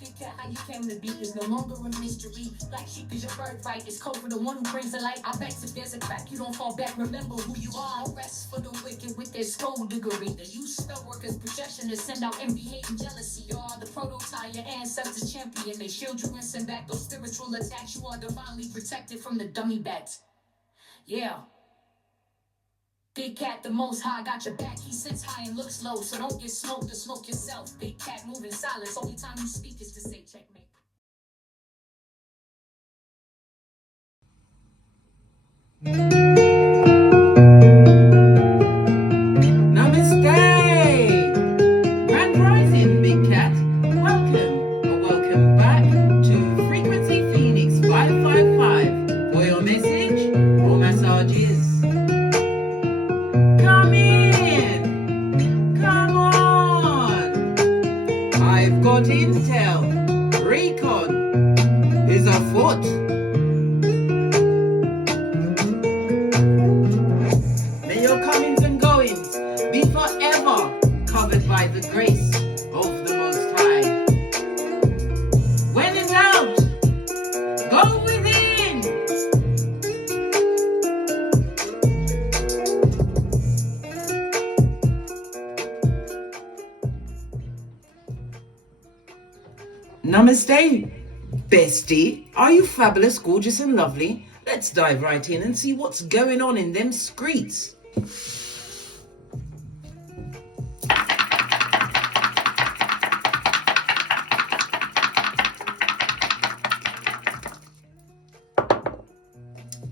Big cat, how you came to be is no longer a mystery. Black sheep is your birthright. It's code for the one who brings the light. I bet if there's a crack, you don't fall back. Remember who you are. No rest for the wicked with their skullduggery. The use spell workers' projection to send out envy, hate, and jealousy. You are the prototype, your ancestors champion. They shield you and send back those spiritual attacks. You are divinely protected from the dummy bats. Yeah. Big cat, the most high, got your back. He sits high and looks low, so don't get smoked or smoke yourself. Big cat, moving silence. Only time you speak is to say checkmate. Namaste! Grand Rising, Big Cat. Welcome back to Frequency Phoenix 555 for your message or massages. Come in! Come on! I've got intel. Recon is afoot. May your comings and goings be forever covered by the grace of the Most High. When in doubt, go within. Namaste, bestie. Are you fabulous, gorgeous, and lovely? Let's dive right in and see what's going on in them streets.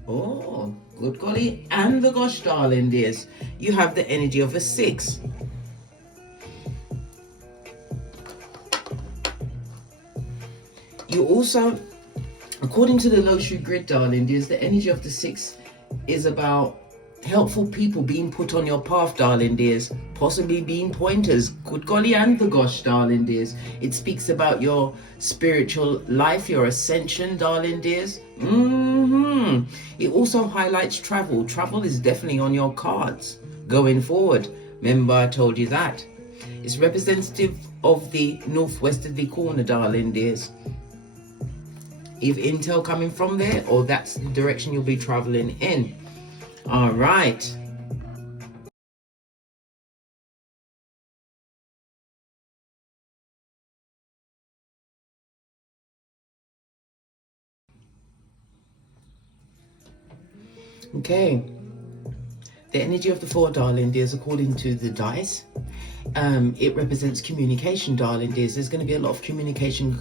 Oh, good golly, and the gosh darling dears, you have the energy of a 6. You also, according to the low shoe grid, darling dears, the energy of the 6 is about helpful people being put on your path, darling dears, possibly being pointers. Good golly and the gosh, darling dears. It speaks about your spiritual life, your ascension, darling dears. It also highlights travel. Travel is definitely on your cards going forward. Remember, I told you that. It's representative of the northwesterly corner, darling dears. If intel coming from there, or that's the direction you'll be traveling in. All right. Okay. The energy of the 4, darling dears, according to the dice, it represents communication, darling dears. There's going to be a lot of communication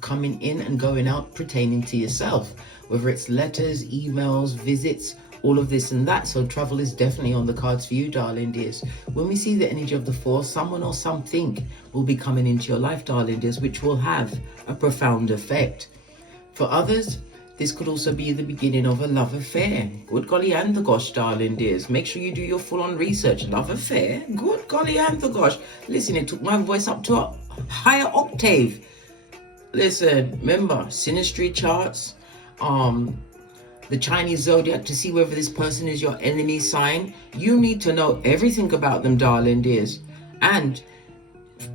coming in and going out pertaining to yourself, whether it's letters, emails, visits, all of this and that. So travel is definitely on the cards for you, darling dears. When we see the energy of the 4, someone or something will be coming into your life, darling dears, which will have a profound effect. For others, this could also be the beginning of a love affair. Good golly and the gosh, darling dears. Make sure you do your full-on research. Love affair? Good golly and the gosh. Listen, it took my voice up to a higher octave. Listen, remember, synastry charts, the Chinese zodiac, to see whether this person is your enemy sign. You need to know everything about them, darling dears. And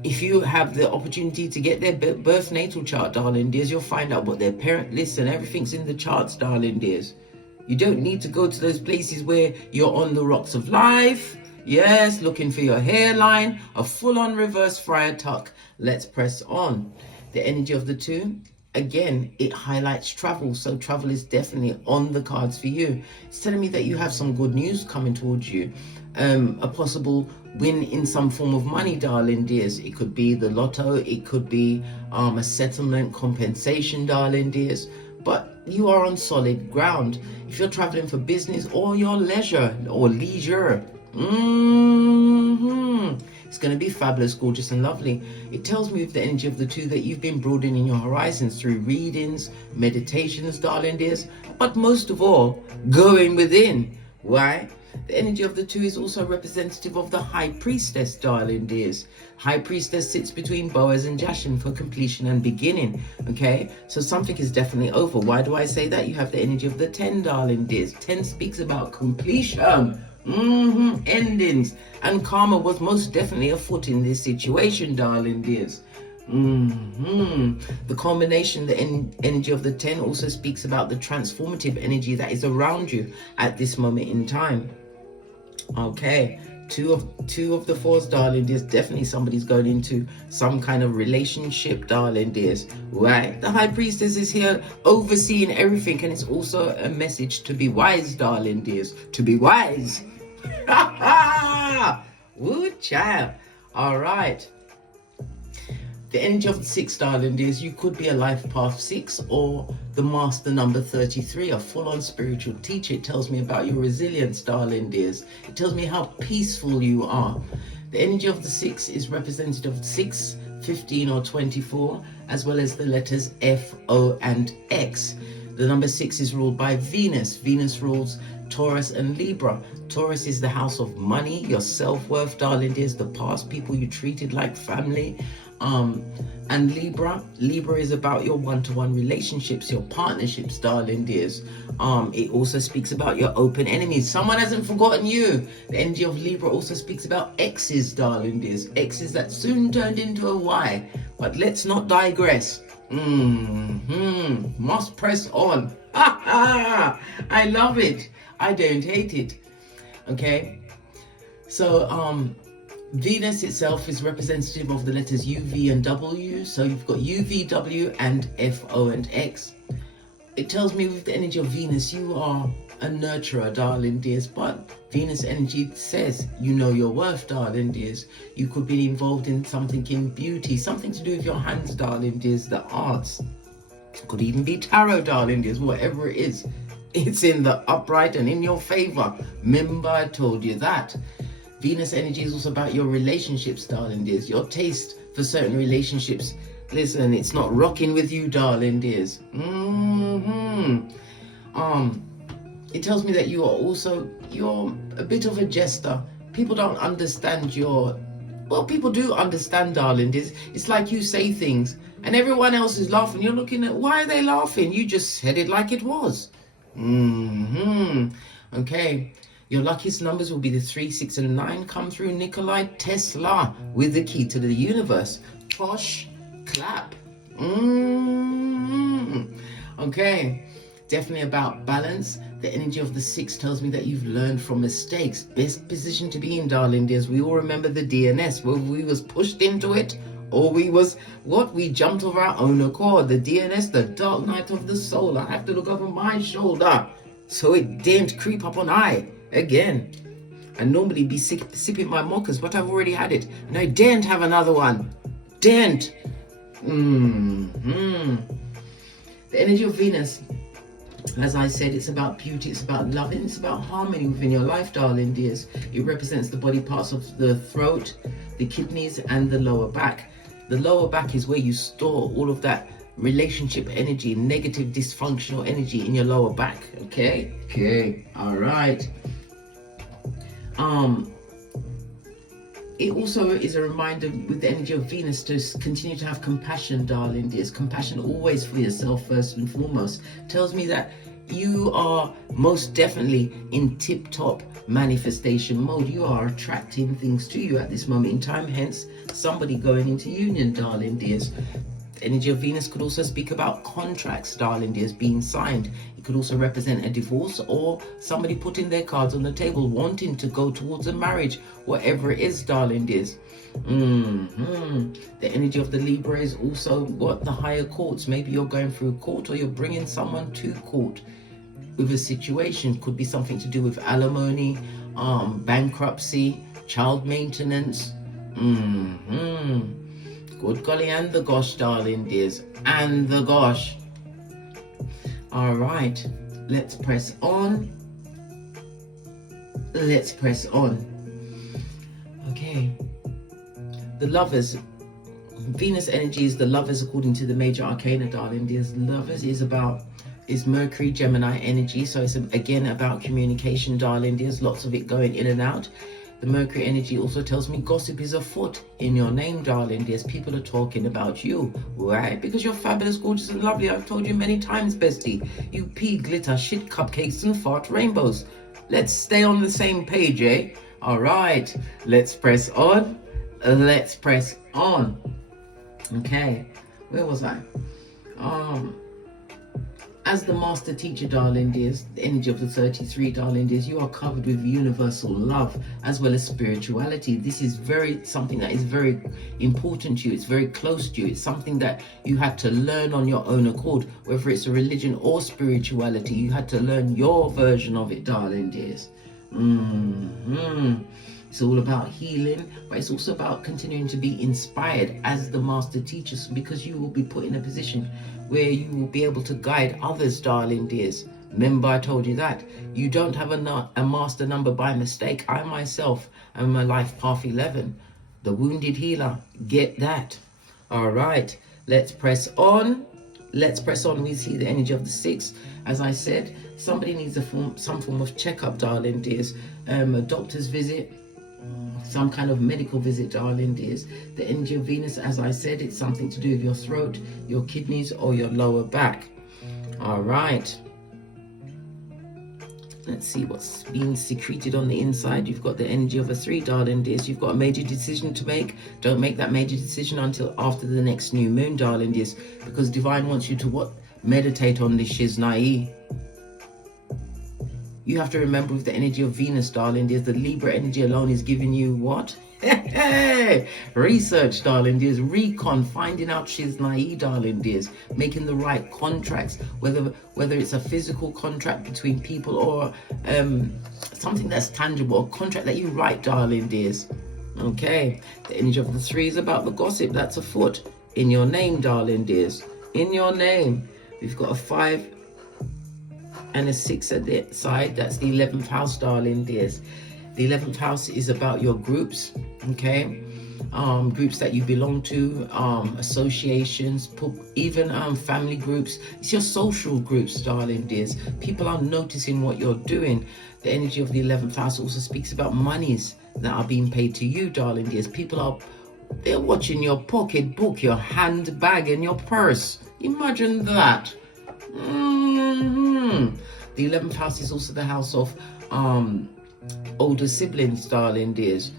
if you have the opportunity to get their birth natal chart, darling dears, you'll find out what their parent lists and everything's in the charts, darling dears. You don't need to go to those places where you're on the rocks of life. Yes, looking for your hairline, a full-on reverse friar tuck. Let's press on. The energy of the 2, again, it highlights travel. So travel is definitely on the cards for you. It's telling me that you have some good news coming towards you. A possible win in some form of money, darling dears. It could be the lotto. It could be a settlement, compensation, darling dears. But you are on solid ground. If you're traveling for business or your leisure or leisure, it's going to be fabulous, gorgeous, and lovely. It tells me with the energy of the 2 that you've been broadening your horizons through readings, meditations, darling dears, but most of all, going within. Why? The energy of the 2 is also representative of the High Priestess, darling dears. High Priestess sits between Boaz and Jashin for completion and beginning. Okay, so something is definitely over. Why do I say that? You have the energy of the 10, darling dears. 10 speaks about completion. Endings, and karma was most definitely afoot in this situation, darling dears. The combination, the energy of the 10 also speaks about the transformative energy that is around you at this moment in time. Okay, two of the fours, darling dears. Definitely somebody's going into some kind of relationship, darling dears. Right? The High Priestess is here overseeing everything, and it's also a message to be wise, darling dears. To be wise. Woo, child. All right. The energy of the 6, darling dears, you could be a life path 6 or the master number 33, a full-on spiritual teacher. It tells me about your resilience, darling dears. It tells me how peaceful you are. The energy of the 6 is representative of 6, 15 or 24, as well as the letters F, O and X. The number 6 is ruled by Venus. Venus rules Taurus and Libra. Taurus is the house of money, your self-worth, darling dears, the past, people you treated like family. And Libra is about your one-to-one relationships, your partnerships, darling dears. It also speaks about your open enemies. Someone hasn't forgotten you. The energy of Libra also speaks about exes, darling dears. Exes that soon turned into a Y. But let's not digress. Must press on. I love it. I don't hate it. Okay. So, Venus itself is representative of the letters U, V and W. So you've got U, V, W and F, O and X. It tells me with the energy of Venus, you are a nurturer, darling dears. But Venus energy says you know your worth, darling dears. You could be involved in something in beauty, something to do with your hands, darling dears, the arts. It could even be tarot, darling dears, whatever it is. It's in the upright and in your favor. Remember, I told you that. Venus energy is also about your relationships, darling dears. Your taste for certain relationships. Listen, it's not rocking with you, darling dears. It tells me that you're a bit of a jester. People don't understand people do understand, darling dears. It's like you say things and everyone else is laughing. You're looking at, why are they laughing? You just said it like it was. Okay. Your luckiest numbers will be the 3, 6 and 9. Come through Nikolai Tesla with the key to the universe. Posh clap. Okay. Definitely about balance. The energy of the 6 tells me that you've learned from mistakes. Best position to be in, darling dears. We all remember the DNS, whether we was pushed into it or we jumped of our own accord. The DNS, the dark night of the soul. I have to look over my shoulder so it didn't creep up on I again. I normally be sipping my mochas, but I've already had it and I daren't have another one. Daren't. The energy of Venus, as I said, it's about beauty, it's about love, and it's about harmony within your life, darling dears. It represents the body parts of the throat, the kidneys and the lower back. The lower back is where you store all of that relationship energy, negative dysfunctional energy in your lower back. Okay, all right. It also is a reminder with the energy of Venus to continue to have compassion, darling dears. Compassion always for yourself first and foremost. Tells me that you are most definitely in tip-top manifestation mode. You are attracting things to you at this moment in time, hence somebody going into union, darling dears. The energy of Venus could also speak about contracts, darling dears, being signed. It could also represent a divorce or somebody putting their cards on the table, wanting to go towards a marriage, whatever it is, darling dears. The energy of the Libra is also what the higher courts. Maybe you're going through court or you're bringing someone to court with a situation. Could be something to do with alimony, bankruptcy, child maintenance. Good golly and the gosh, darling dears, and the gosh. All right, let's press on. Let's press on. Okay. The lovers. Venus energy is the lovers according to the major arcana, darling dears. Lovers is Mercury, Gemini energy. So it's again about communication, darling dears. Lots of it going in and out. The Mercury energy also tells me gossip is afoot in your name, darling dears. People are talking about you, right? Because you're fabulous, gorgeous and lovely. I've told you many times, bestie. You pee, glitter, shit, cupcakes and fart rainbows. Let's stay on the same page, eh? All right, let's press on. Let's press on. Okay, where was I? As the master teacher, darling dears, the energy of the 33, darling dears, you are covered with universal love as well as spirituality. This is something that is very important to you. It's very close to you. It's something that you had to learn on your own accord, whether it's a religion or spirituality. You had to learn your version of it, darling dears. It's all about healing, but it's also about continuing to be inspired as the master teacher, because you will be put in a position where you will be able to guide others, darling dears. Remember, I told you that. You don't have a master number by mistake. I myself am my life path 11, the wounded healer. Get that. All right, let's press on. Let's press on. We see the energy of the 6. As I said, somebody needs some form of checkup, darling dears. A doctor's visit, some kind of medical visit, darling dears. The energy of Venus, as I said, it's something to do with your throat, your kidneys, or your lower back. All right. Let's see what's being secreted on the inside. You've got the energy of a 3, darling dears. You've got a major decision to make. Don't make that major decision until after the next new moon, darling dears, because Divine wants you to what? Meditate on this Shiznai. You have to remember, with the energy of Venus, darling dears, the Libra energy alone is giving you what? Research, darling dears. Recon, finding out Shiznai, darling dears. Making the right contracts, whether it's a physical contract between people or something that's tangible, a contract that you write, darling dears. Okay, the energy of the 3 is about the gossip that's afoot in your name, darling dears. In your name. We've got a 5 and a 6 at the side. That's the 11th house, darling dears. The 11th house is about your groups, okay? Groups that you belong to, associations, even family groups. It's your social groups, darling dears. People are noticing what you're doing. The energy of the 11th house also speaks about monies that are being paid to you, darling dears. They're watching your pocketbook, your handbag, and your purse. Imagine that. The 11th house is also the house of older siblings, darling dears.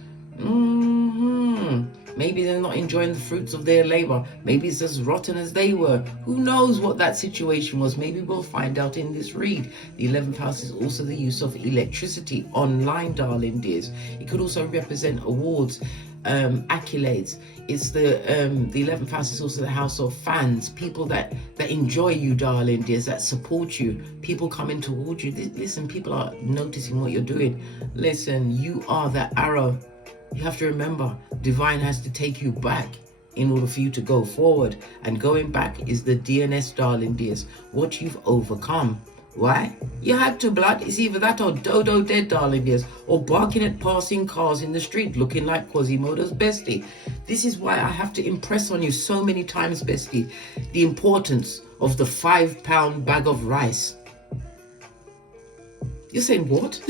Maybe they're not enjoying the fruits of their labor. Maybe it's as rotten as they were. Who knows what that situation was? Maybe we'll find out in this read. The 11th house is also the use of electricity online, darling dears. It could also represent awards, accolades. It's the 11th house is also the house of fans, people that enjoy you, darling dears, that support you, people coming towards you. Listen, people are noticing what you're doing. Listen, you are the arrow. You have to remember, Divine has to take you back in order for you to go forward, and going back is the DNS, darling dears, what you've overcome. Why? You had to, blood. It's either that or Dodo dead, darling dears, or barking at passing cars in the street looking like Quasimodo's bestie. This is why I have to impress on you so many times, bestie, the importance of the 5-pound bag of rice. You're saying what?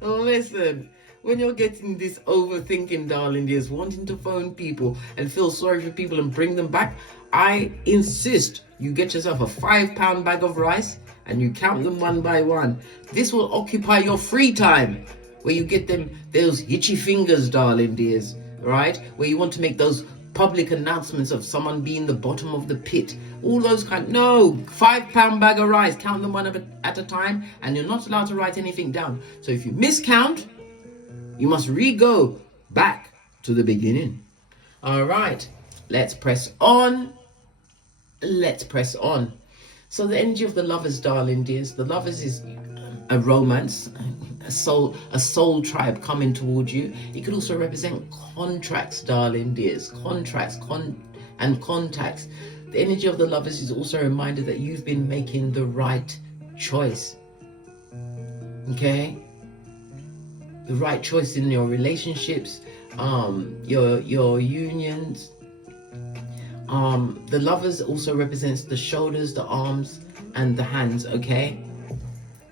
Listen, when you're getting this overthinking, darling dears, wanting to phone people and feel sorry for people and bring them back, I insist you get yourself a 5-pound bag of rice and you count them one by one. This will occupy your free time, where you get those itchy fingers, darling dears, right? Where you want to make those public announcements of someone being the bottom of the pit. All those no, 5-pound bag of rice, count them one at a time, and you're not allowed to write anything down. So if you miscount, you must re-go back to the beginning. All right, let's press on. Let's press on. So the energy of the Lovers, darling dears, the Lovers is a romance, a soul tribe coming towards you. It could also represent contracts, darling dears, contracts and contacts. The energy of the Lovers is also a reminder that you've been making the right choice. Okay? The right choice in your relationships, your unions. The Lovers also represents the shoulders, the arms, and the hands, okay?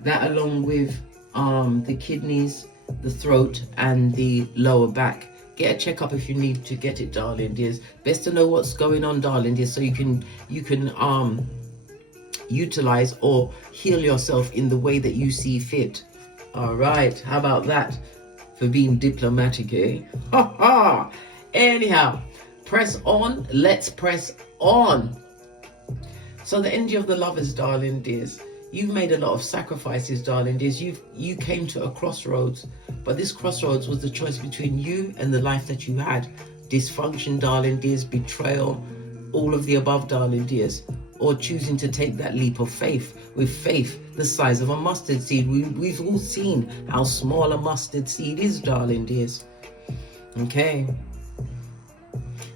That along with the kidneys, the throat, and the lower back. Get a checkup if you need to get it, darling dears. Best to know what's going on, darling dears, so you can utilize or heal yourself in the way that you see fit. All right, how about that for being diplomatic, eh? Ha ha! Anyhow, press on. Let's press on. So the energy of the Lovers, darling dears. You've made a lot of sacrifices, darling dears. You came to a crossroads, but this crossroads was the choice between you and the life that you had. Dysfunction, darling dears, betrayal, all of the above, darling dears, or choosing to take that leap of faith. With faith the size of a mustard seed. We've all seen how small a mustard seed is, darling dears. Okay.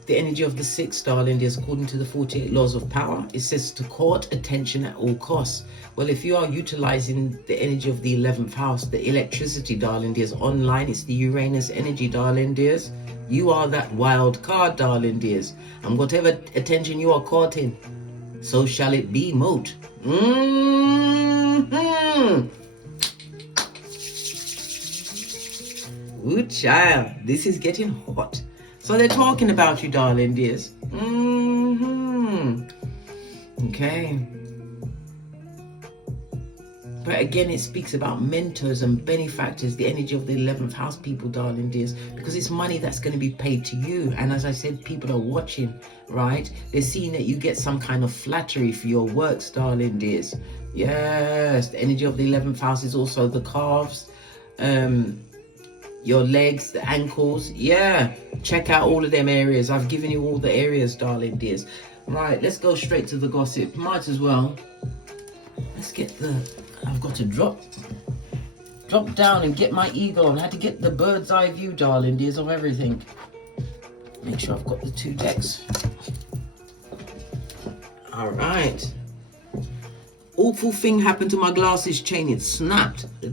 The energy of the 6, darling dears, according to the 48 laws of power, it says to court attention at all costs. Well, if you are utilizing the energy of the 11th house, the electricity, darling dears, online, it's the Uranus energy, darling dears. You are that wild card, darling dears. And whatever attention you are courting, so shall it be, moat. Ooh, child, this is getting hot. So they're talking about you, darling dears. Okay. But again, it speaks about mentors and benefactors, the energy of the 11th house people, darling dears, because it's money that's going to be paid to you. And as I said, people are watching, right? They're seeing that you get some kind of flattery for your works, darling dears. Yes, the energy of the 11th house is also the calves, your legs, the ankles. Yeah, check out all of them areas. I've given you all the areas, darling dears. Right, let's go straight to the gossip. Might as well. Let's get the... I've got to drop down and get my eagle on. I had to get the bird's eye view, darling dears, of everything. Make sure I've got the 2 decks. All right. Awful thing happened to my glasses chain. It snapped. The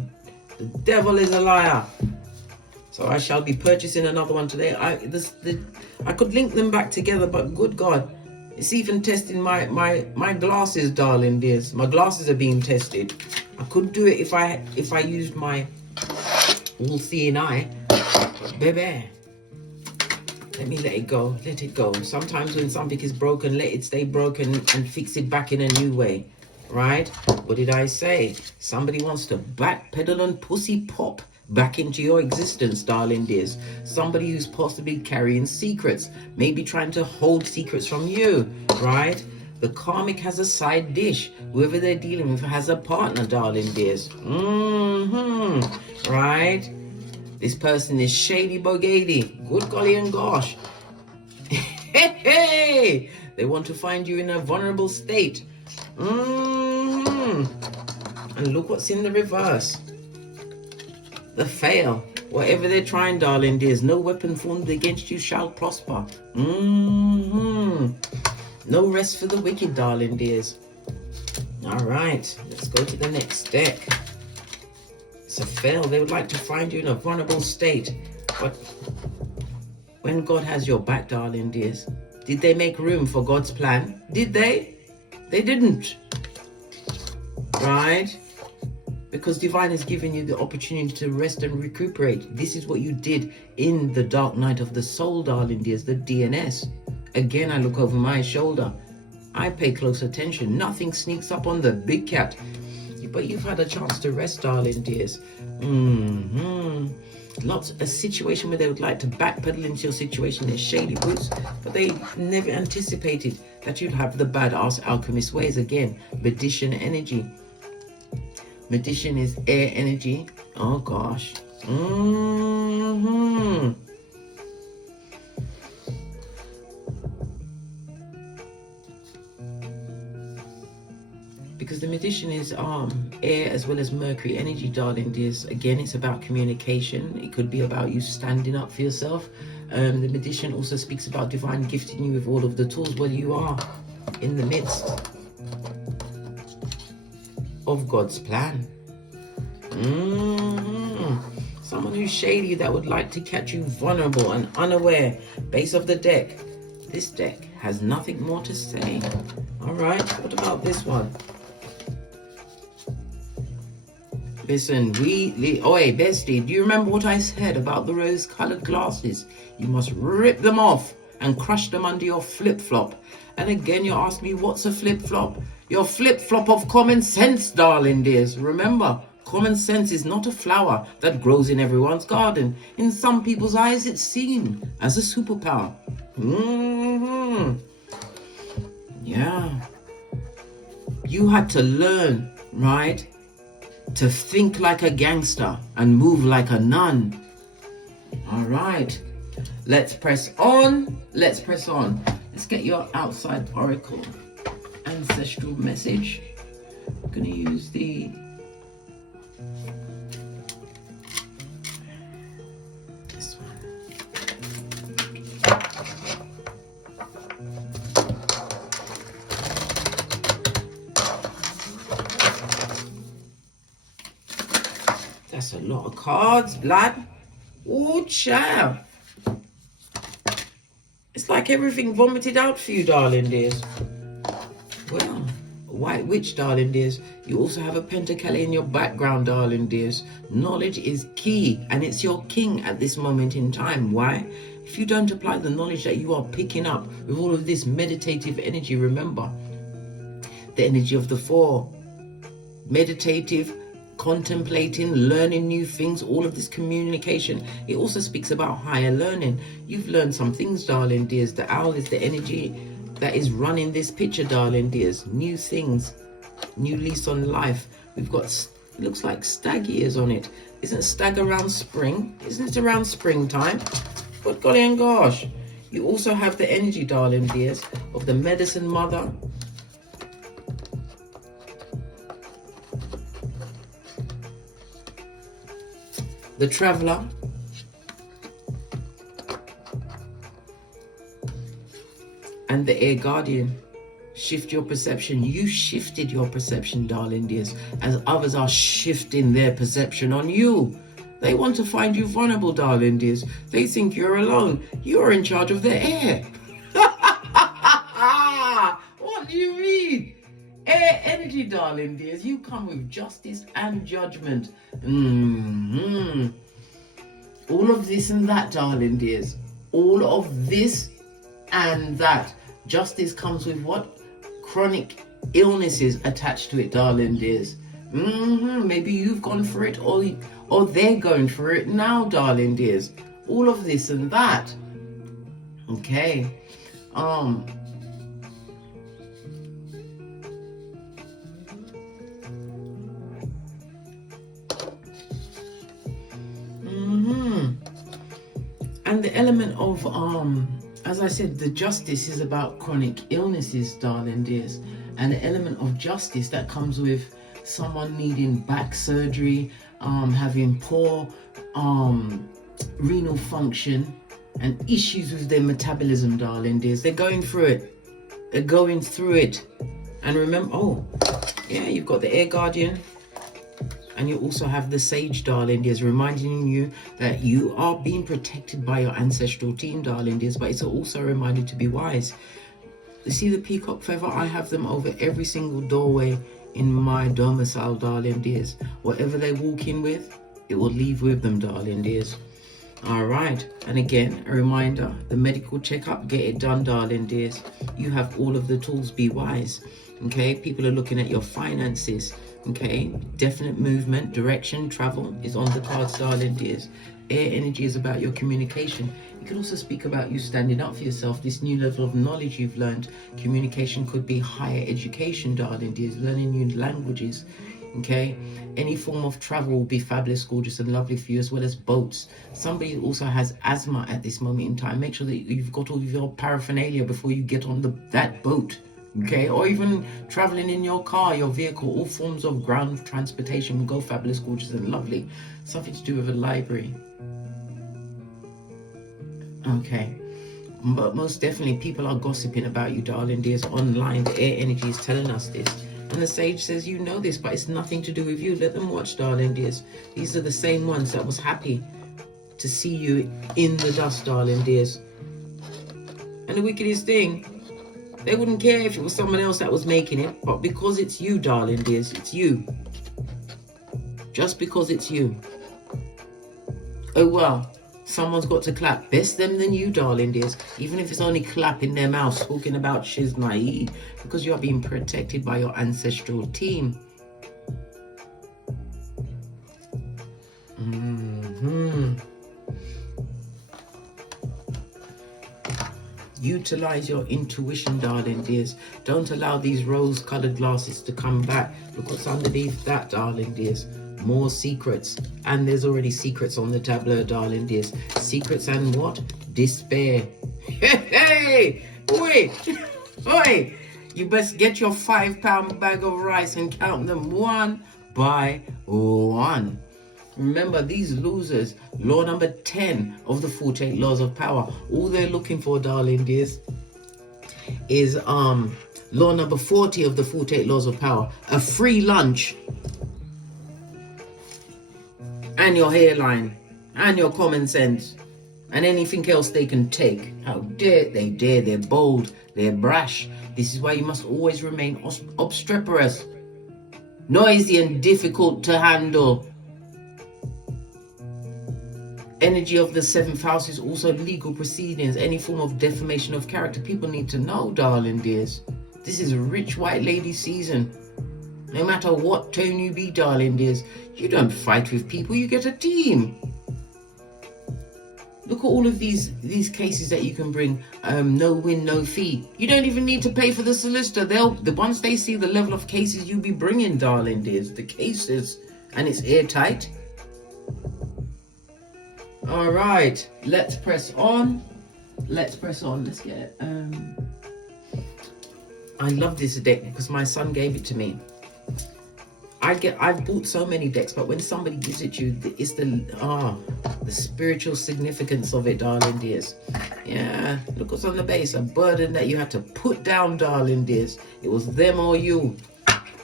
devil is a liar. So I shall be purchasing another one today. I could link them back together, but good God, it's even testing my glasses, darling dears. My glasses are being tested. I could do it if I used my all-seeing eye. But baby, let me let it go. Let it go. Sometimes when something is broken, let it stay broken and fix it back in a new way. Right? What did I say? Somebody wants to backpedal and pussy pop back into your existence, darling dears. Somebody who's possibly carrying secrets, maybe trying to hold secrets from you, right? The karmic has a side dish. Whoever they're dealing with has a partner, darling dears. Right? This person is shady bogady. Good golly and gosh. Hey! They want to find you in a vulnerable state. And look what's in the reverse. The fail. Whatever they're trying, darling dears, no weapon formed against you shall prosper. No rest for the wicked, darling dears. All right, let's go to the next deck. It's a fail. They would like to find you in a vulnerable state. But when God has your back, darling dears, did they make room for God's plan? Did they? They didn't. Right? Because divine has given you the opportunity to rest and recuperate. This is what you did in the dark night of the soul, darling dears, the DNS. Again, I look over my shoulder. I pay close attention. Nothing sneaks up on the big cat. But you've had a chance to rest, darling dears. A situation where they would like to backpedal into your situation. They're shady boots, but they never anticipated that you'd have the badass alchemist ways. Again, magician energy. Magician is air energy. Oh gosh. Because the magician is air as well as Mercury energy, darling dears. Again, it's about communication. It could be about you standing up for yourself. The magician also speaks about divine gifting you with all of the tools. Well, you are in the midst of God's plan. Someone who's shady that would like to catch you vulnerable and unaware. Base of the deck. This deck has nothing more to say. All right, what about this one? Listen, oi, bestie, do you remember what I said about the rose-colored glasses? You must rip them off and crush them under your flip-flop. And again, you ask me, what's a flip-flop? Your flip-flop of common sense, darling dears. Remember, Common sense is not a flower that grows in everyone's garden. In some people's eyes, it's seen as a superpower. Yeah. You had to learn, right, to think like a gangster and move like a nun. All right. Let's press on. Let's press on. Let's get your outside oracle ancestral message. I'm going to use this one. That's a lot of cards, blood. Oh, child. It's like everything vomited out for you, darling dears. Well, White Witch, darling dears. You also have a Pentacles in your background, darling dears. Knowledge is key, and it's your king at this moment in time. Why? If you don't apply the knowledge that you are picking up with all of this meditative energy, remember, the energy of the four. Meditative, contemplating, learning new things, all of this communication. It also speaks about higher learning. You've learned some things, darling dears. The owl is the energy that is running this picture, darling dears. New things, new lease on life. We've got, looks like stag ears on it. Isn't stag around spring? Isn't it around springtime? Good golly and gosh. You also have the energy, darling dears, of the medicine mother. The traveler. And the air guardian. Shift your perception. You shifted your perception, darling dears, as others are shifting their perception on you. They want to find you vulnerable, darling dears. They think you're alone. You're in charge of the air. What do you mean? Air energy, darling dears. You come with justice and judgment. All of this and that, darling dears. All of this and that. Justice comes with what? Chronic illnesses attached to it, darling dears. Maybe you've gone for it, or they're going for it now, darling dears. All of this and that. Okay. And the element of as I said, the justice is about chronic illnesses, darling dears. And the element of justice that comes with someone needing back surgery, having poor renal function and issues with their metabolism, darling dears. They're going through it. They're going through it. And remember, you've got the air guardian. And you also have the sage, darling dears, reminding you that you are being protected by your ancestral team, darling dears. But it's also a reminder to be wise. You see the peacock feather? I have them over every single doorway in my domicile, darling dears. Whatever they walk in with, it will leave with them, darling dears. All right. And again, a reminder, the medical checkup, get it done, darling dears. You have all of the tools, be wise. Okay, people are looking at your finances. Okay, definite movement, direction, travel is on the cards, darling dears. Air energy is about your communication. It could also speak about you standing up for yourself, this new level of knowledge you've learned. Communication could be higher education, darling dears, learning new languages. Okay, any form of travel will be fabulous, gorgeous and lovely for you, as well as boats. Somebody also has asthma at this moment in time. Make sure that you've got all of your paraphernalia before you get on that boat. Okay, or even traveling in your car, your vehicle. All forms of ground transportation will go fabulous, gorgeous and lovely. Something to do with a library. Okay, but most definitely people are gossiping about you, darling dears, online. The air energy is telling us this. And the sage says, you know this, but it's nothing to do with you. Let them watch, darling dears. These are the same ones that was happy to see you in the dust, darling dears. And the wickedest thing, they wouldn't care if it was someone else that was making it, but because it's you, darling dears, it's you. Just because it's you. Oh well, someone's got to clap. Best them than you, darling dears. Even if it's only clapping their mouth, talking about shiz naive, because you are being protected by your ancestral team. Utilize your intuition, darling dears. Don't allow these rose-colored glasses to come back. Look what's underneath that, darling dears. More secrets. And there's already secrets on the tableau, darling dears. Secrets and what? Despair. Hey! Oi! Oi! You best get your £5 bag of rice and count them one by one. Remember, these losers, law number 10 of the 48 laws of power, all they're looking for, darling dears, is law number 40 of the 48 laws of power, a free lunch, and your hairline, and your common sense, and anything else they can take. How dare they dare? They're bold, they're brash. This is why you must always remain obstreperous, noisy and difficult to handle. Energy of the 7th house is also legal proceedings, any form of defamation of character. People need to know, darling dears. This is a rich white lady season. No matter what tone you be, darling dears, you don't fight with people, you get a team. Look at all of these cases that you can bring, no win, no fee. You don't even need to pay for the solicitor. Once they see the level of cases you be bringing, darling dears, the cases, and it's airtight. All right, let's press on. Let's press on. Let's get I love this deck because my son gave it to me. I've bought so many decks, but when somebody gives it to you, it's the spiritual significance of it, darling dears. Yeah, look what's on the base, a burden that you had to put down, darling dears. It was them or you.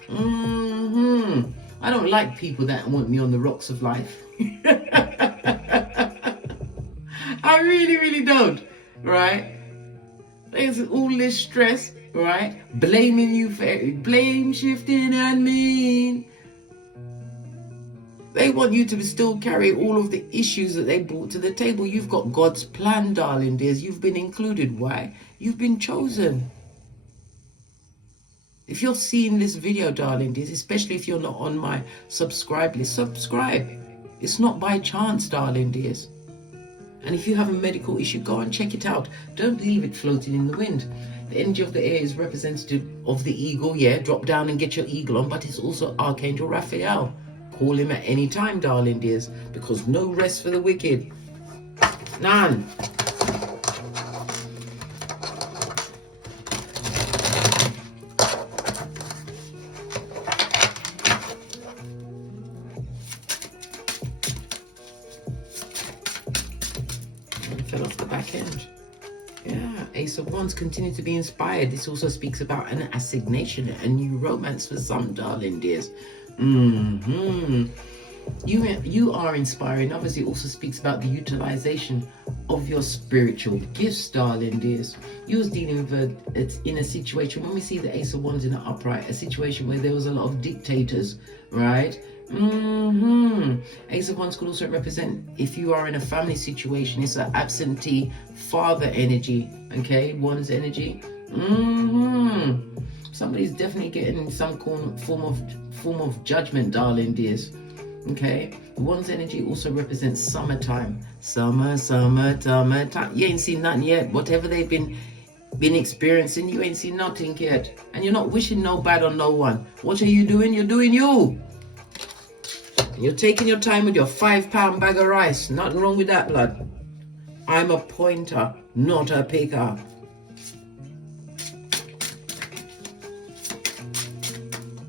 I don't like people that want me on the rocks of life. I really, really don't, right? There's all this stress, right? Blaming you for blame shifting and mean. They want you to still carry all of the issues that they brought to the table. You've got God's plan, darling dears. You've been included. Why? You've been chosen. If you're seeing this video, darling dears, especially if you're not on my subscribe list, subscribe. It's not by chance, darling dears. And if you have a medical issue, go and check it out. Don't leave it floating in the wind. The energy of the air is representative of the eagle. Yeah, drop down and get your eagle on. But it's also Archangel Raphael. Call him at any time, darling dears, because no rest for the wicked. None. Fell off the back end. Yeah, Ace of Wands, continue to be inspired. This also speaks about an assignation, a new romance for some, darling dears. You are inspiring. Obviously, it also speaks about the utilization of your spiritual gifts, darling dears. You was dealing with it's in a situation, when we see the Ace of Wands in the upright, a situation where there was a lot of dictators, right? Ace of Wands could also represent, if you are in a family situation, it's an absentee father energy, okay? Wands energy. Somebody's definitely getting some form of judgment, darling dears. Okay, Wands energy also represents summertime. Summertime. You ain't seen nothing yet. Whatever they've been experiencing, you ain't seen nothing yet. And you're not wishing no bad on no one. What are you doing? You're doing you. And you're taking your time with your £5 bag of rice. Nothing wrong with that, blood. I'm a pointer, not a picker.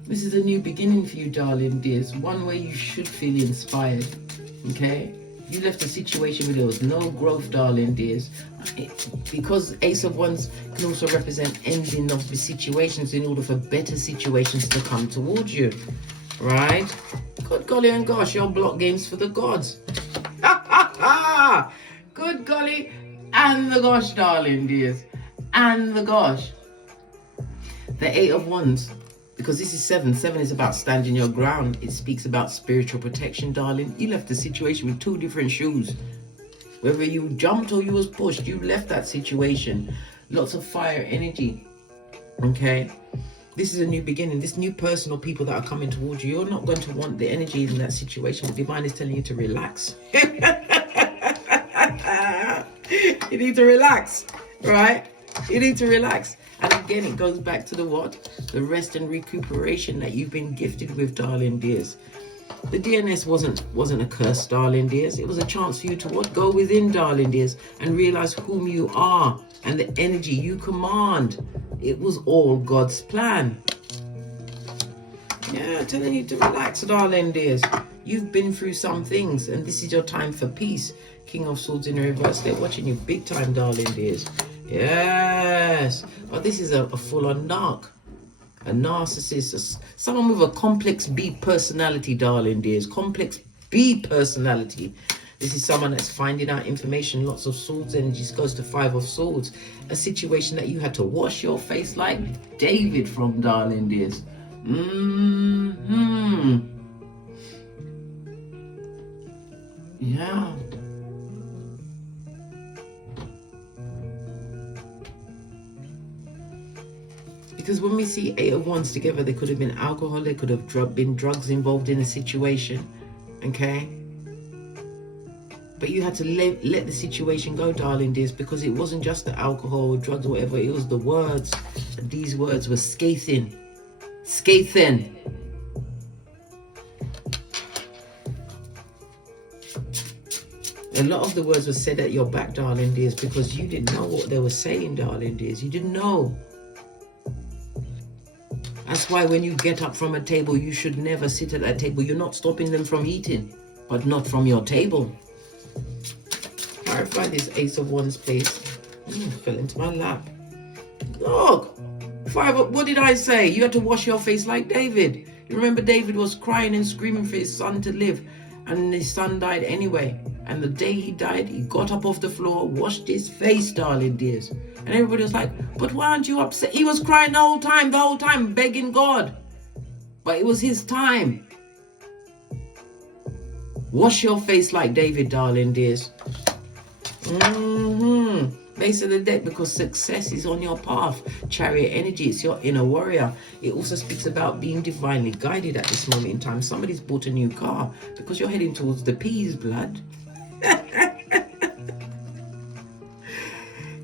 This is a new beginning for you, darling dears. One where you should feel inspired, okay? You left a situation where there was no growth, darling dears. Because Ace of Wands can also represent ending of the situations in order for better situations to come towards you, right? Good golly and gosh, your block games for the gods. Good golly and the gosh, darling dears. And the gosh. The Eight of Wands. Because this is 7. 7 is about standing your ground. It speaks about spiritual protection, darling. You left the situation with 2 different shoes. Whether you jumped or you was pushed, you left that situation. Lots of fire energy. Okay. This is a new beginning. This new person or people that are coming towards you, you're not going to want the energy in that situation. The divine is telling you to relax. You need to relax, right? You need to relax. And again, it goes back to the what? The rest and recuperation that you've been gifted with, darling dears. The DNS wasn't a curse, darling dears. It was a chance for you to what? Go within, darling dears, and realize whom you are and the energy you command. It was all God's plan. Yeah, telling you to relax, darling dears. You've been through some things, and this is your time for peace. King of Swords in reverse. They're watching you big time, darling dears. Yes. But this is a full-on narc. A narcissist. Someone with a complex B personality, darling dears. Complex B personality. This is someone that's finding out information. Lots of swords energies goes to 5 of swords. A situation that you had to wash your face like David from, darling dears. Yeah. Because when we see 8 of Wands together, there could have been alcohol, there could have been drugs involved in a situation, okay? But you had to let the situation go, darling dears, because it wasn't just the alcohol, drugs, or whatever. It was the words. And these words were scathing. Scathing. A lot of the words were said at your back, darling dears, because you didn't know what they were saying, darling dears. You didn't know. That's why when you get up from a table, you should never sit at that table. You're not stopping them from eating, but not from your table. Clarify this Ace of Wands, please. Fell into my lap. Look, 5. What did I say? You had to wash your face like David. You remember David was crying and screaming for his son to live, and his son died anyway. And the day he died, he got up off the floor, washed his face, darling dears. And everybody was like, but why aren't you upset? He was crying the whole time, begging God. But it was his time. Wash your face like David, darling dears. Base of the deck, because success is on your path. Chariot energy, it's your inner warrior. It also speaks about being divinely guided at this moment in time. Somebody's bought a new car because you're heading towards the P's, blood.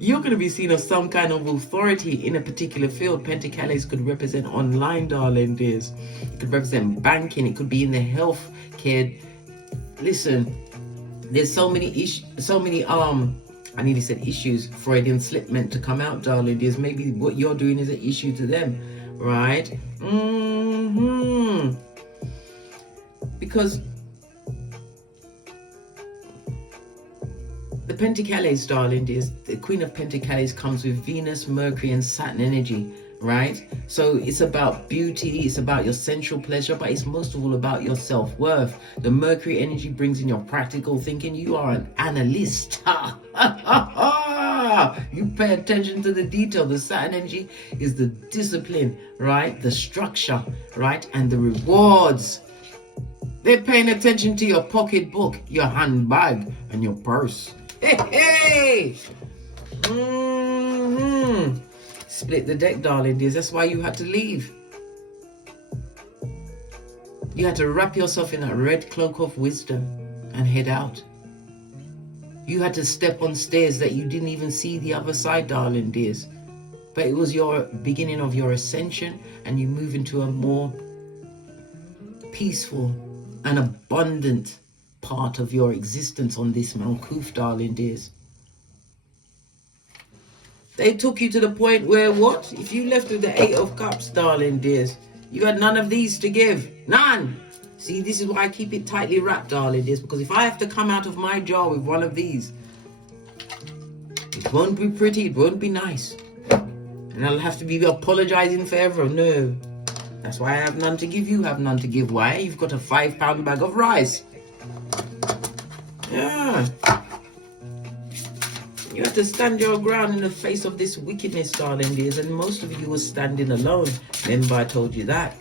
You're going to be seen as some kind of authority in a particular field. Pentacles could represent online, darling dears. It could represent banking. It could be in the health care. Listen, there's so many I nearly said issues. Freudian slip meant to come out, darling dears. Maybe what you're doing is an issue to them, right? Because the Pentacles, darling dears, the Queen of Pentacles comes with Venus, Mercury, and Saturn energy, right? So it's about beauty, it's about your sensual pleasure, but it's most of all about your self-worth. The Mercury energy brings in your practical thinking. You are an analyst. You pay attention to the detail. The Saturn energy is the discipline, right? The structure, right? And the rewards. They're paying attention to your pocketbook, your handbag, and your purse. Hey! Split the deck, darling dears. That's why you had to leave. You had to wrap yourself in that red cloak of wisdom and head out. You had to step on stairs that you didn't even see the other side, darling dears. But it was your beginning of your ascension, and you move into a more peaceful and abundant part of your existence on this Malkuth, darling dears. They took you to the point where what? If you left with the 8 of Cups, darling dears, you had none of these to give. None. See, this is why I keep it tightly wrapped, darling dears, because if I have to come out of my jar with one of these, it won't be pretty, it won't be nice. And I'll have to be apologizing forever. No. That's why I have none to give. You have none to give. Why? You've got a 5-pound bag of rice. Yeah. You have to stand your ground in the face of this wickedness, darling dears. And most of you were standing alone. Remember I told you that.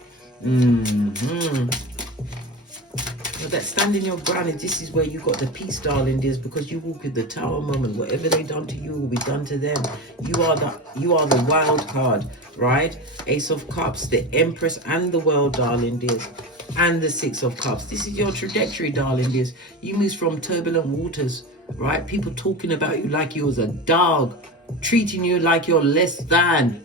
But that standing your ground, and this is where you got the peace, darling dears, because you walk with the Tower moment. Whatever they done to you will be done to them. You are the wild card, right? Ace of Cups, the Empress, and the World, darling dears, and the Six of Cups. This is your trajectory, darling dears. You move from turbulent waters, right? People talking about you like you was a dog, treating you like you're less than,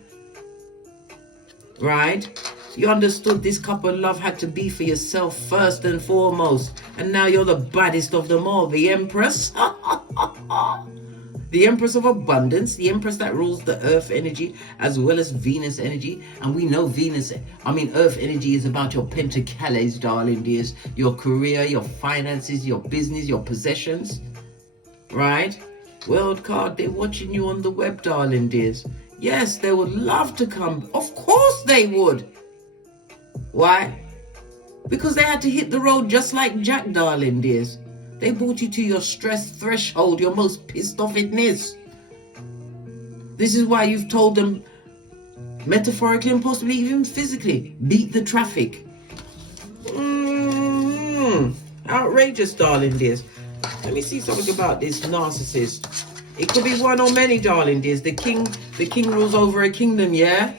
right? You understood this cup of love had to be for yourself first and foremost. And now you're the baddest of them all. The Empress. The Empress of Abundance. The Empress that rules the Earth energy as well as Venus energy. And we know Earth energy is about your pentacles, darling dears. Your career, your finances, your business, your possessions. Right? World card, they're watching you on the web, darling dears. Yes, they would love to come. Of course they would. Why? Because they had to hit the road just like Jack, darling dears. They brought you to your stress threshold, your most pissed off itness. This is why you've told them, metaphorically and possibly even physically, beat the traffic. Outrageous, darling dears. Let me see something about this narcissist. It could be one or many, darling dears. The king rules over a kingdom, yeah?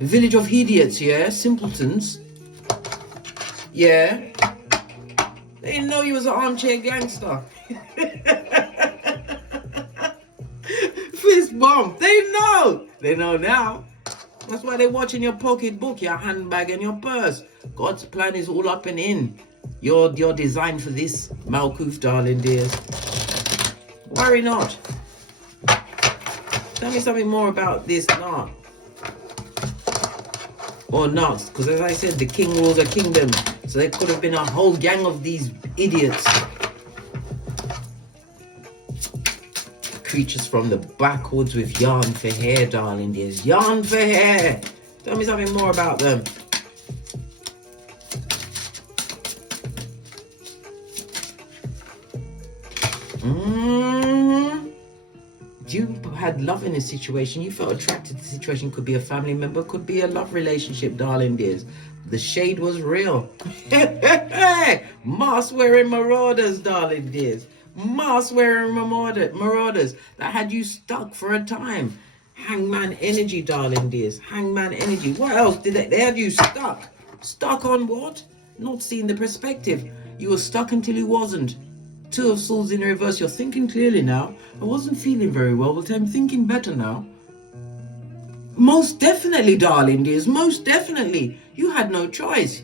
A village of idiots, yeah? Simpletons. Yeah? They didn't know you was an armchair gangster. Fist bump. They know. They know now. That's why they're watching your pocketbook, your handbag, and your purse. God's plan is all up and in. You're designed for this, Malkuth, darling dears. Worry not. Tell me something more about this narc. Or narcs, because as I said, the king rules a kingdom. So there could have been a whole gang of these idiots. Creatures from the backwoods with yarn for hair, darling dears. Yarn for hair. Tell me something more about them. You had love in a situation. You felt attracted to the situation. Could be a family member, could be a love relationship, darling dears. The shade was real. Mask wearing marauders, darling dears. Mask wearing marauders that had you stuck for a time. Hangman energy, darling dears. Hangman energy. What else did they had you stuck? Stuck on what? Not seeing the perspective. You were stuck until you wasn't. Two of Swords in reverse. You're thinking clearly now. I wasn't feeling very well, but I'm thinking better now. Most definitely, darling dears. Most definitely. You had no choice.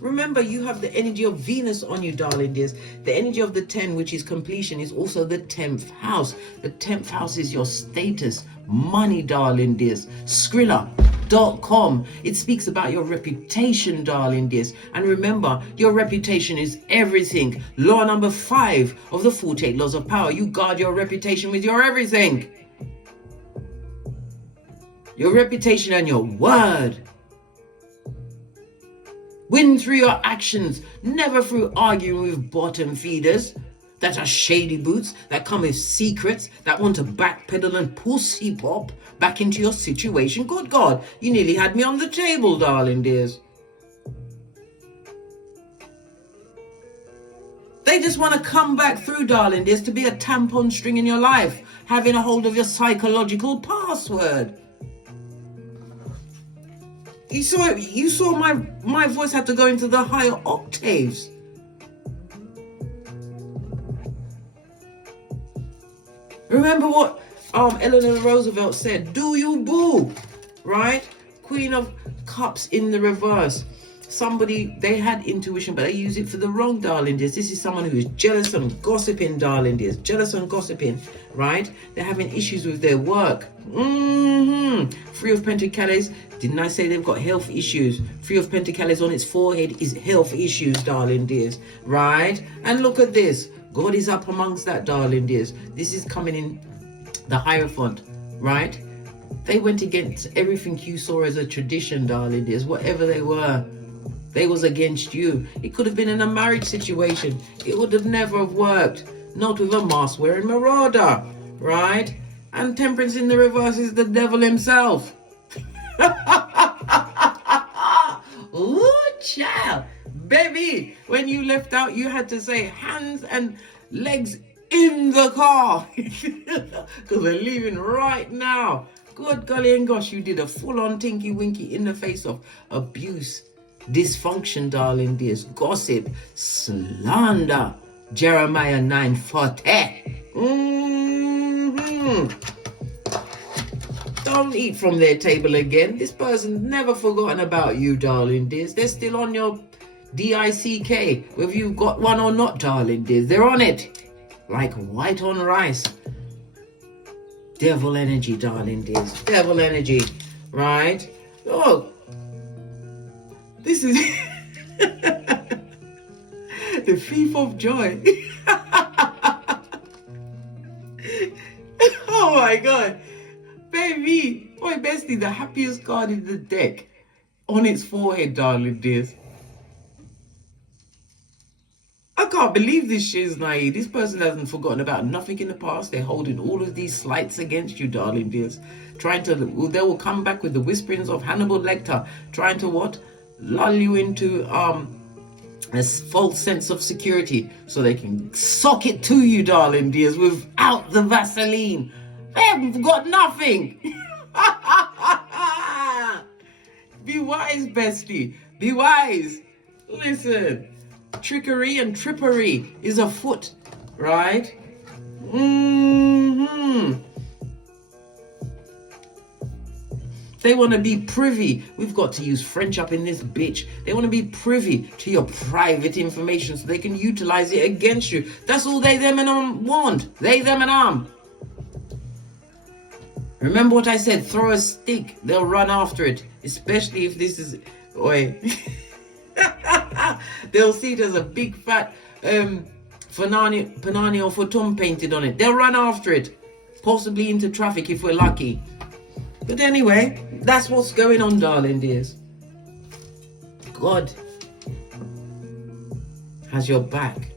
Remember, you have the energy of Venus on you, darling dears. The energy of the 10, which is completion, is also the 10th house. The 10th house is your status, money, darling dears. Skrilla.com. It speaks about your reputation, darling dears. And remember, your reputation is everything. Law number 5 of the 48 laws of power. You guard your reputation with your everything. Your reputation and your word. Win through your actions, never through arguing with bottom feeders that are shady boots, that come with secrets, that want to backpedal and pussy pop back into your situation. Good God, you nearly had me on the table, darling dears. They just want to come back through, darling dears, to be a tampon string in your life, having a hold of your psychological password. You saw my voice had to go into the higher octaves. Remember what Eleanor Roosevelt said, do you boo, right? Queen of Cups in the reverse. Somebody, they had intuition, but they use it for the wrong, darling dears. This is someone who is jealous and gossiping, darling dears. Jealous and gossiping, right? They're having issues with their work. Three of Pentacles. Didn't I say they've got health issues? Three of Pentacles on its forehead is health issues, darling dears. Right? And look at this. God is up amongst that, darling dears. This is coming in the Hierophant, right? They went against everything you saw as a tradition, darling dears. Whatever they were. They was against you. It could have been in a marriage situation. It would have never have worked. Not with a mask wearing marauder, right? And Temperance in the reverse is the devil himself. Ooh, child. Baby, when you left out, you had to say hands and legs in the car. Because we're leaving right now. Good golly and gosh, you did a full-on tinky winky in the face of abuse, dysfunction, darling dears, gossip, slander. Jeremiah 9:40. Don't eat from their table again. This person's never forgotten about you, darling dears. They're still on your DICK, whether you've got one or not, darling dears. They're on it like white on rice. Devil energy, darling dears. Devil energy, right? Look, this is the thief of joy. Oh my God. Baby, my bestie, the happiest card in the deck on its forehead, darling dears. I can't believe this shit is naive. This person hasn't forgotten about nothing in the past. They're holding all of these slights against you, darling dears. They will come back with the whisperings of Hannibal Lecter, trying to what? Lull you into a false sense of security so they can sock it to you, darling dears, without the Vaseline. They haven't got nothing. Be wise, bestie. Be wise. Listen. Trickery and trippery is afoot, right? They want to be privy. We've got to use French up in this bitch. They want to be privy to your private information so they can utilize it against you. That's all they, them, and want. They, them, and Remember what I said, throw a stick, they'll run after it. Especially if this is, they'll see it as a big fat Panani or Futum painted on it. They'll run after it, possibly into traffic if we're lucky. But anyway, that's what's going on, darling dears. God has your back.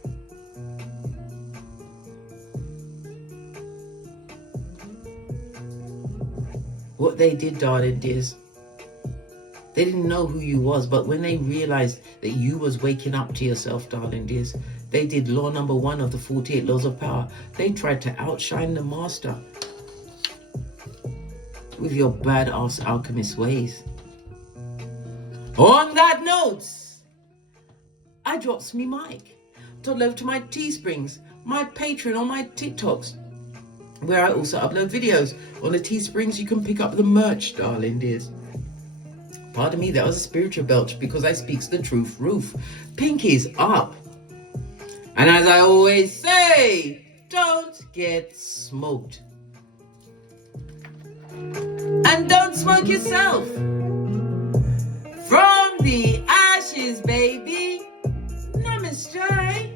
What they did, darling dears, they didn't know who you was, but when they realized that you was waking up to yourself, darling dears, they did law number 1 of the 48 laws of power. They tried to outshine the master with your badass alchemist ways. On that note, I drops me mic. Toddle over to my Teesprings, my Patreon, or my TikToks, where I also upload videos. On the Teesprings, you can pick up the merch, darling dears. Pardon me, that was a spiritual belch because I speaks the truth roof. Pinkies up. And as I always say, don't get smoked. And don't smoke yourself. From the ashes, baby. Namaste.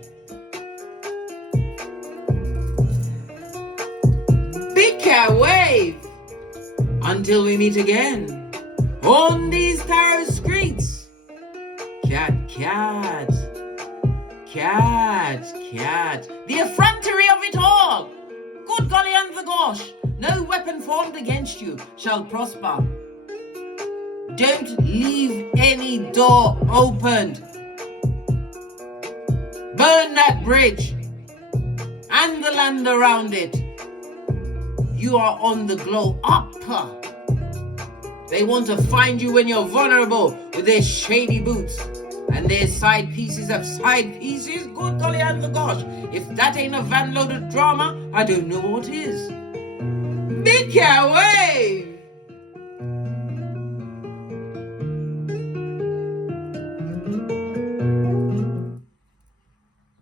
Big cat wave. Until we meet again. On these tarot streets. Cat, cat. Cat, cat. The effrontery of it all. Good golly and the gosh. No weapon formed against you shall prosper. Don't leave any door opened. Burn that bridge and the land around it. You are on the glow up. They want to find you when you're vulnerable with their shady boots and their side pieces of side pieces. Good golly and the gosh. If that ain't a van load of drama, I don't know what is. Big cat wave.